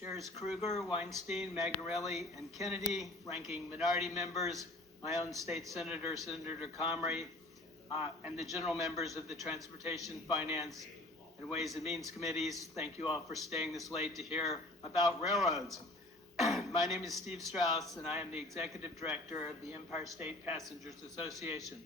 Chairs Kruger, Weinstein, Magnarelli, and Kennedy, ranking minority members, my own state senator, Senator Comrie, and the general members of the Transportation, Finance, and Ways and Means Committees. Thank you all for staying this late to hear about railroads. My name is Steve Strauss, and I am the Executive Director of the Empire State Passengers Association.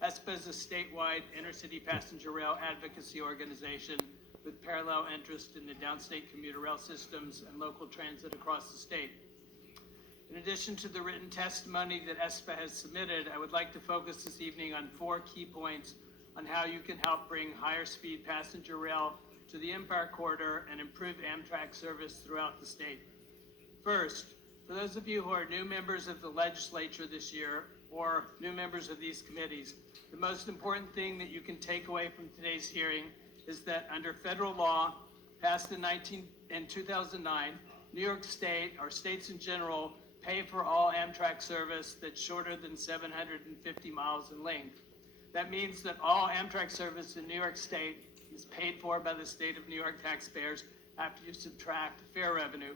ESPA is a statewide intercity passenger rail advocacy organization with parallel interest in the downstate commuter rail systems and local transit across the state. In addition to the written testimony that ESPA has submitted, I would like to focus this evening on 4 key points on how you can help bring higher speed passenger rail to the Empire Corridor and improve Amtrak service throughout the state. First, for those of you who are new members of the legislature this year or new members of these committees, the most important thing that you can take away from today's hearing is that under federal law passed in 2009, New York State, or states in general, pay for all Amtrak service that's shorter than 750 miles in length. That means that all Amtrak service in New York State is paid for by the state of New York taxpayers after you subtract fare revenue,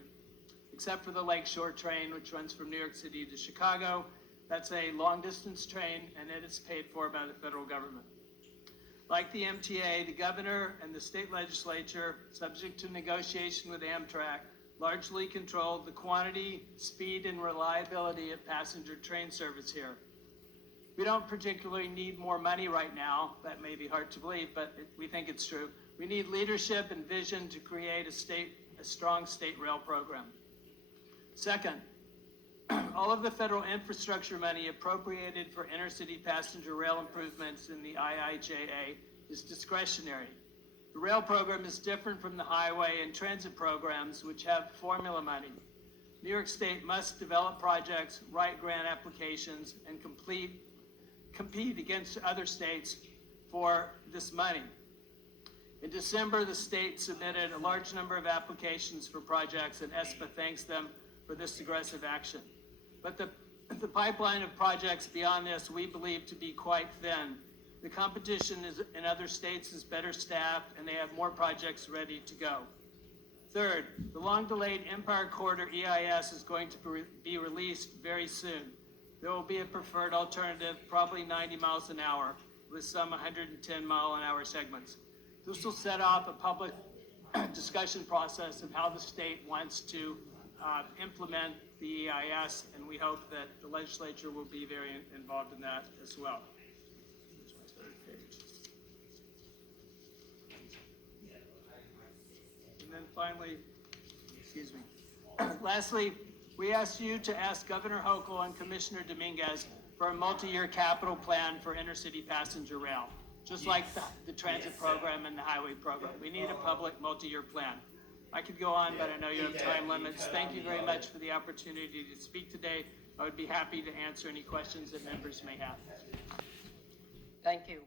except for the Lakeshore train, which runs from New York City to Chicago. That's a long-distance train, and it is paid for by the federal government. Like the MTA, the governor and the state legislature, subject to negotiation with Amtrak, largely controlled the quantity, speed, and reliability of passenger train service here. We don't particularly need more money right now. That may be hard to believe, but we think it's true. We need leadership and vision to create a strong state rail program. Second, all of the federal infrastructure money appropriated for intercity passenger rail improvements in the IIJA is discretionary. The rail program is different from the highway and transit programs, which have formula money. New York State must develop projects, write grant applications, and compete against other states for this money. In December, the state submitted a large number of applications for projects, and ESPA thanks them for this aggressive action. But the pipeline of projects beyond this we believe to be quite thin. The competition in other states is better staffed, and they have more projects ready to go. Third, the long-delayed Empire Corridor EIS is going to be released very soon. There will be a preferred alternative, probably 90 miles an hour, with some 110-mile-an-hour segments. This will set off a public discussion process of how the state wants to implement the EIS, and we hope that the legislature will be very involved in that as well. And then finally, lastly, we asked you to ask Governor Hochul and Commissioner Dominguez for a multi-year capital plan for intercity passenger rail, just like the transit program and the highway program. We need a public multi-year plan. I could go on, but I know you have time limits. Thank you very much for the opportunity to speak today. I would be happy to answer any questions that members may have. Thank you.